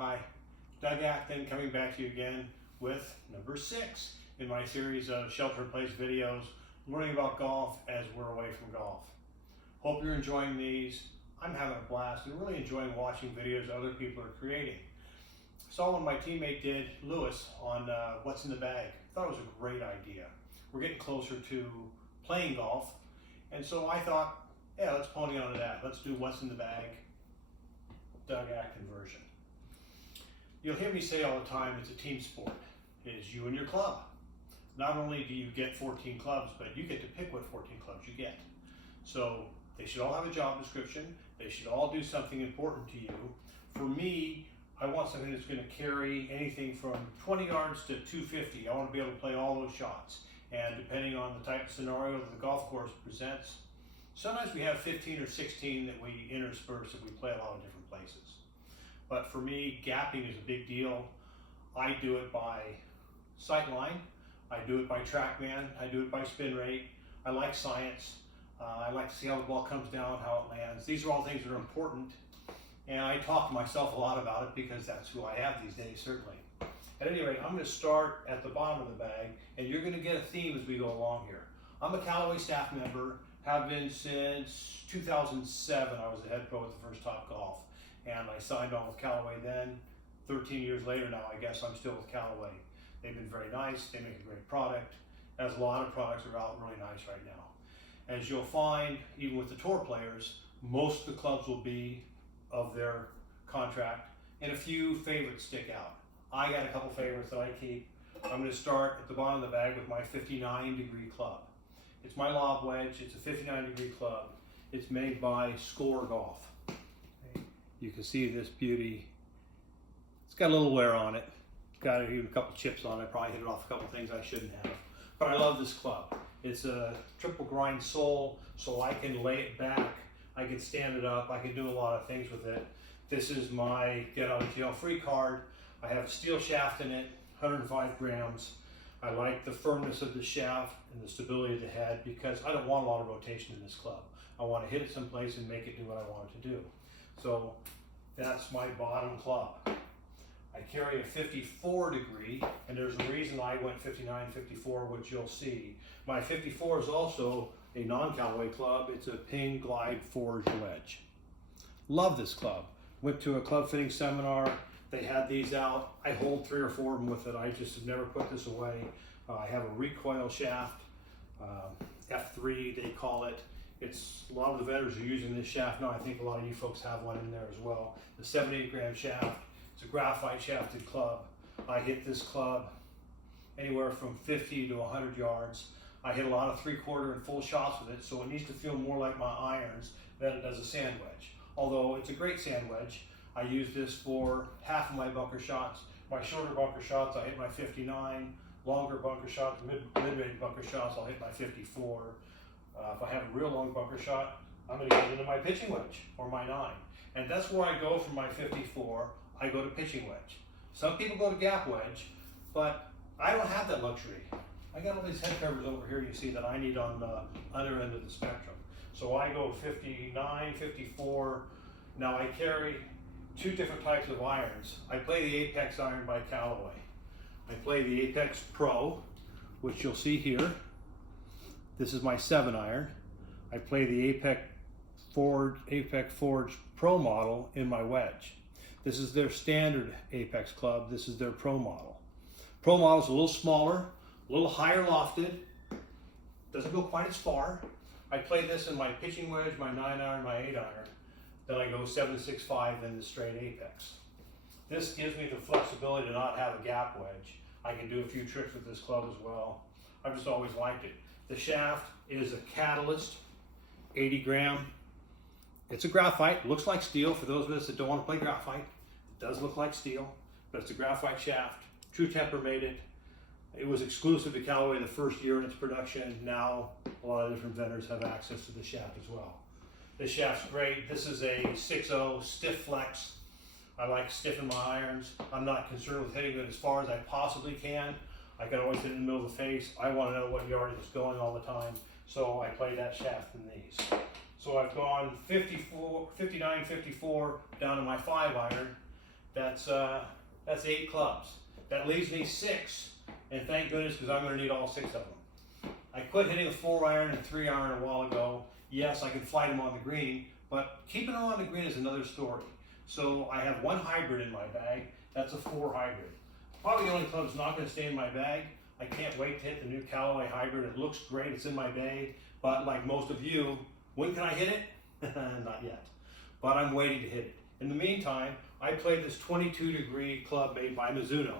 Hi, Doug Acton coming back to you again with number 6 in my series of shelter-in-place videos, learning about golf as we're away from golf. Hope you're enjoying these. I'm having a blast and really enjoying watching videos other people are creating. Saw what my teammate did, Lewis, on What's in the Bag. Thought it was a great idea. We're getting closer to playing golf, and so I thought, yeah, let's pony on to that. Let's do What's in the Bag, Doug Acton version. You'll hear me say all the time, it's a team sport. It is you and your club. Not only do you get 14 clubs, but you get to pick what 14 clubs you get. So they should all have a job description. They should all do something important to you. For me, I want something that's going to carry anything from 20 yards to 250. I want to be able to play all those shots. And depending on the type of scenario that the golf course presents, sometimes we have 15 or 16 that we intersperse and we play a lot of different places. But for me, gapping is a big deal. I do it by sight line, I do it by TrackMan, I do it by spin rate. I like science. I like to see how the ball comes down, how it lands. These are all things that are important. And I talk to myself a lot about it because that's who I have these days, certainly. At any rate, I'm going to start at the bottom of the bag, and you're going to get a theme as we go along here. I'm a Callaway staff member, have been since 2007. I was the head pro at the first Topgolf. And I signed on with Callaway then. 13 years later now, I guess I'm still with Callaway. They've been very nice. They make a great product. As a lot of products are out really nice right now. As you'll find, even with the tour players, most of the clubs will be of their contract, and a few favorites stick out. I got a couple favorites that I keep. I'm going to start at the bottom of the bag with my 59-degree club. It's my lob wedge. It's a 59-degree club. It's made by Score Golf. You can see this beauty. It's got a little wear on it. It's got even a couple chips on it. Probably hit it off a couple things I shouldn't have. But I love this club. It's a triple grind sole, so I can lay it back. I can stand it up. I can do a lot of things with it. This is my get out of jail free card. I have a steel shaft in it, 105 grams. I like the firmness of the shaft and the stability of the head because I don't want a lot of rotation in this club. I want to hit it someplace and make it do what I want it to do. So that's my bottom club. I carry a 54 degree, and there's a reason I went 59, 54, which you'll see. My 54 is also a non-Callaway club. It's a Ping Glide Forge wedge. Love this club. Went to a club fitting seminar. They had these out. I hold 3 or 4 of them with it. I just have never put this away. I have a recoil shaft, F3 they call it. It's a lot of the vendors are using this shaft now. I think a lot of you folks have one in there as well. The 78-gram shaft. It's a graphite shafted club. I hit this club anywhere from 50 to 100 yards. I hit a lot of 3/4 and full shots with it, so it needs to feel more like my irons than it does a sand wedge. Although it's a great sand wedge. I use this for half of my bunker shots. My shorter bunker shots, I hit my 59. Longer bunker shots, mid-range bunker shots, I'll hit my 54. If I have a real long bunker shot, I'm going to get into my pitching wedge or my 9. And that's where I go from my 54. I go to pitching wedge. Some people go to gap wedge, but I don't have that luxury. I got all these head covers over here you see that I need on the other end of the spectrum. So I go 59, 54. Now I carry 2 different types of irons. I play the Apex iron by Callaway. I play the Apex Pro, which you'll see here. This is my 7 iron. I play the Apex Forge Pro model in my wedge. This is their standard Apex club. This is their Pro model. Pro model is a little smaller, a little higher lofted. Doesn't go quite as far. I play this in my pitching wedge, my 9 iron, my 8 iron. Then I go 7.65 in the straight Apex. This gives me the flexibility to not have a gap wedge. I can do a few tricks with this club as well. I've just always liked it. The shaft is a Catalyst, 80 gram. It's a graphite, looks like steel. For those of us that don't want to play graphite, it does look like steel, but it's a graphite shaft. True Temper made it. It was exclusive to Callaway the first year in its production. Now a lot of different vendors have access to the shaft as well. This shaft's great. This is a 6.0 stiff flex. I like to stiffen my irons. I'm not concerned with hitting it as far as I possibly can. I can always hit it in the middle of the face. I want to know what yard it's going all the time, so I play that shaft in these. So I've gone 54, 59, 54 down to my 5 iron. That's that's 8 clubs. That leaves me 6, and thank goodness, because I'm going to need all 6 of them. I quit hitting a 4-iron and 3-iron a while ago. Yes, I can flight them on the green, but keeping them on the green is another story. So I have 1 hybrid in my bag. That's a 4 hybrid. Probably the only club that's not going to stay in my bag. I can't wait to hit the new Callaway hybrid. It looks great. It's in my bag. But like most of you, when can I hit it? Not yet. But I'm waiting to hit it. In the meantime, I played this 22-degree club made by Mizuno.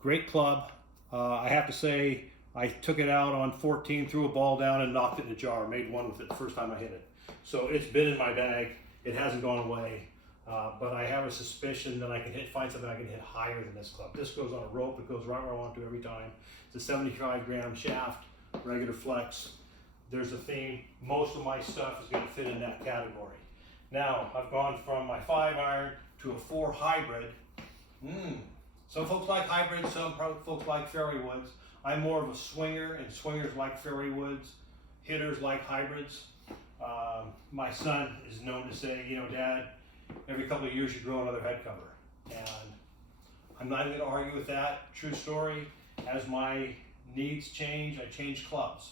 Great club. I have to say, I took it out on 14, threw a ball down and knocked it in a jar. Made one with it the first time I hit it. So it's been in my bag. It hasn't gone away. But I have a suspicion that I can find something I can hit higher than this club. This goes on a rope. It goes right where I want to every time. It's a 75-gram shaft, regular flex. There's a theme. Most of my stuff is going to fit in that category. Now, I've gone from my 5-iron to a 4 hybrid. Some folks like hybrids, some folks like fairway woods. I'm more of a swinger, and swingers like fairway woods. Hitters like hybrids. My son is known to say, you know, Dad, every couple of years you grow another head cover. And I'm not even going to argue with that. True story. As my needs change, I change clubs.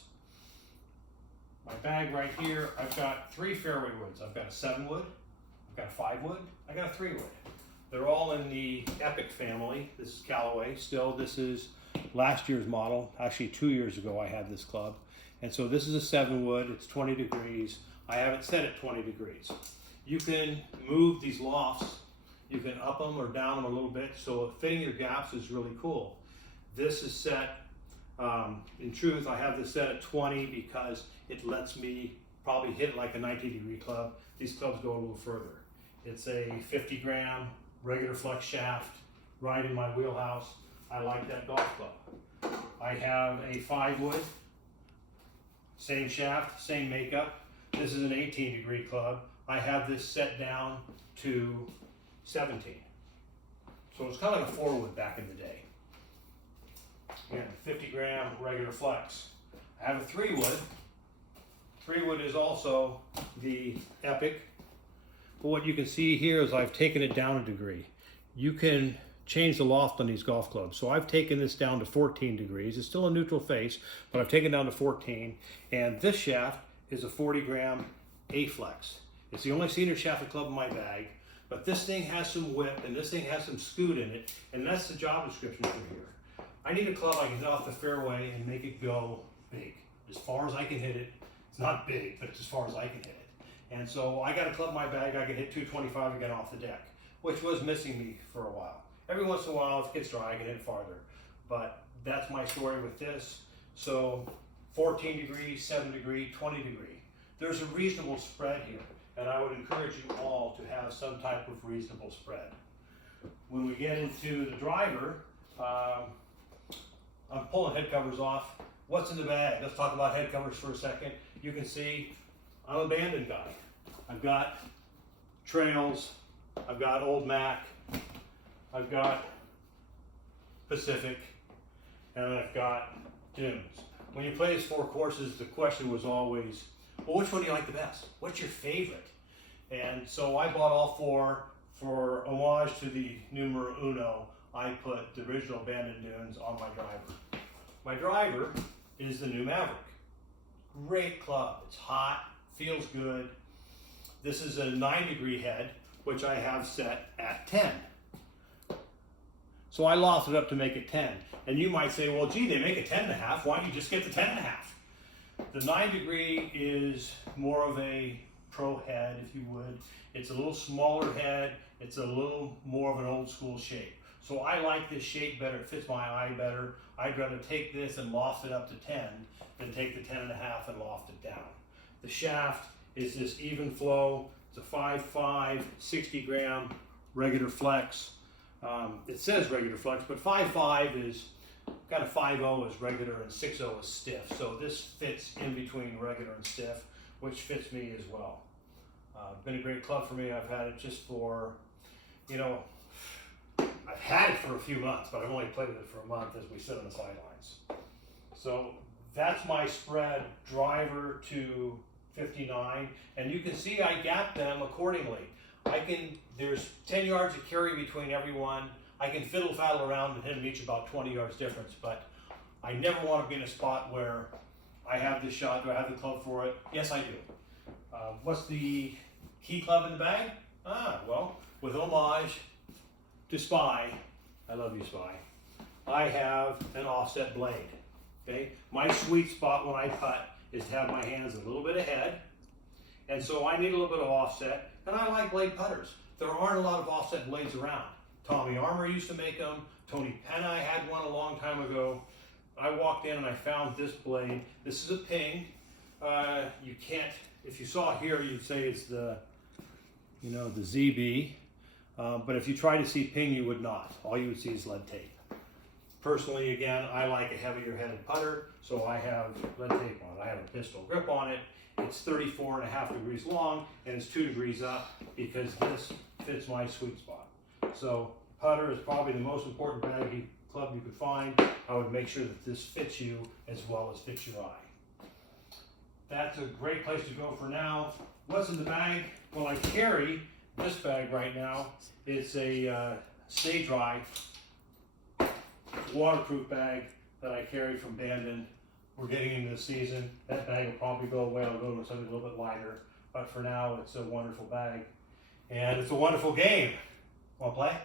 My bag right here, I've got 3 fairway woods. I've got a 7-wood, I've got a 5-wood, I got a 3-wood. They're all in the Epic family. This is Callaway still. This is last year's model. Actually 2 years ago I had this club. And so this is a 7-wood, it's 20 degrees. I have it set at 20 degrees. You can move these lofts. You can up them or down them a little bit, so fitting your gaps is really cool. This is set, in truth, I have this set at 20 because it lets me probably hit like a 19-degree club. These clubs go a little further. It's a 50-gram regular flex shaft, right in my wheelhouse. I like that golf club. I have a 5-wood, same shaft, same makeup. This is an 18-degree club. I have this set down to 17. So it's kind of like a 4-wood back in the day. Again, 50-gram regular flex. I have a 3-wood. 3-wood is also the Epic. But what you can see here is I've taken it down a degree. You can change the loft on these golf clubs. So I've taken this down to 14 degrees. It's still a neutral face, but I've taken it down to 14. And this shaft is a 40-gram A-Flex. It's the only senior shafted club in my bag, but this thing has some whip and this thing has some scoot in it, and that's the job description for here. I need a club I can hit off the fairway and make it go big. As far as I can hit it. It's not big, but it's as far as I can hit it. And so I got a club in my bag, I can hit 225 again off the deck, which was missing me for a while. Every once in a while, if it gets dry, I can hit farther. But that's my story with this. So 14 degrees, 7 degree, 20 degree. There's a reasonable spread here, and I would encourage you all to have some type of reasonable spread. When we get into the driver, I'm pulling head covers off. What's in the bag? Let's talk about head covers for a second. You can see I'm a Bandon guy. I've got Trails, I've got Old Mac, I've got Pacific, and I've got Dunes. When you play these 4 courses, the question was always, well, which one do you like the best? What's your favorite? And so I bought all 4 for homage to the numero uno. I put the original Bandon Dunes on my driver. My driver is the new Maverick. Great club. It's hot, feels good. This is a 9-degree head, which I have set at 10. So I lofted it up to make it 10. And you might say, well, gee, they make it 10.5. Why don't you just get the 10.5? The 9-degree is more of a pro head, if you would. It's a little smaller head. It's a little more of an old school shape. So I like this shape better. It fits my eye better. I'd rather take this and loft it up to 10 than take the 10.5 and loft it down. The shaft is this even flow. It's a 5.5, 60-gram regular flex. It says regular flex, but 5.5 is kind of 5.0 is regular and 6.0 is stiff. So this fits in between regular and stiff, which fits me as well. Been a great club for me. I've had it just for, you know, I've had it for a few months, but I've only played with it for a month as we sit on the sidelines. So that's my spread, driver to 59, and you can see I gap them accordingly. I can There's 10 yards of carry between every one. I can fiddle-faddle around and hit them each about 20 yards difference, but I never want to be in a spot where I have this shot. Do I have the club for it? Yes, I do. What's the key club in the bag? Well, with homage to Spy, I love you, Spy, I have an offset blade. Okay, my sweet spot when I putt is to have my hands a little bit ahead, and so I need a little bit of offset, and I like blade putters. There aren't a lot of offset blades around. Tommy Armour used to make them. Tony Penna had one a long time ago. I walked in and I found this blade. This is a Ping. You can't, if you saw here, you'd say it's the, the ZB. But if you try to see Ping, you would not. All you would see is lead tape. Personally, again, I like a heavier headed putter, so I have lead tape on it. I have a pistol grip on it. It's 34.5 degrees long, and it's 2 degrees up because this fits my sweet spot. So putter is probably the most important club you could find. I would make sure that this fits you as well as fits your eye. That's a great place to go for now. What's in the bag? Well, I carry this bag right now. It's a Stay Dry waterproof bag that I carry from Bandon. We're getting into the season. That bag will probably go away. I'll go to something a little bit lighter. But for now, it's a wonderful bag. And it's a wonderful game. Want to play?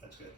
That's good.